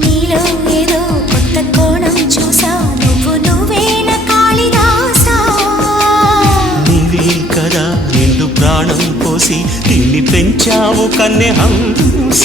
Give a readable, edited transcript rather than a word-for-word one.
నీలో ఏదో కొత్త కోణం చూసా నువ్వేన కాళిదాసా నీవే కదా నిండు ప్రాణం పోసి దీన్ని పెంచావు కన్నె హంస